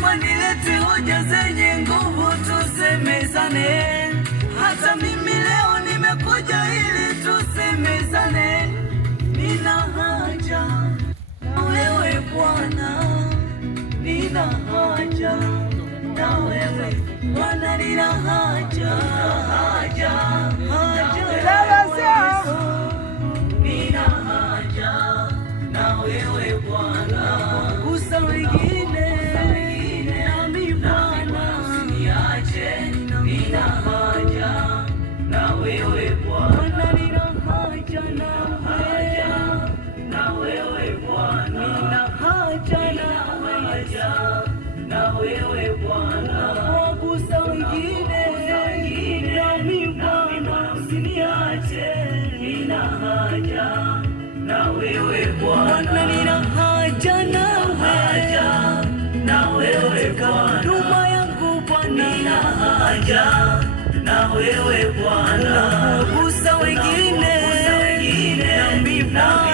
Naomba nilete hoja zenye nguvu tusemezane. Hata mimi leo nimekuja ili tusemezane. Nina haja na wewe Bwana, nina haja na wewe Bwana, nina haja nina haja na wewe Bwana. Gusa wengine nami Bwana, usiniache. Nina haja na wewe Bwana, nina haja na wewe Bwana, nina haja na wewe Bwana. Gusa wengine nami Bwana, usiniache. Nina haja na wewe Bwana, nina haja na wewe Bwana. Huduma yangu Bwana, nina haja na wewe Bwana. Gusa wengine nami Bwana,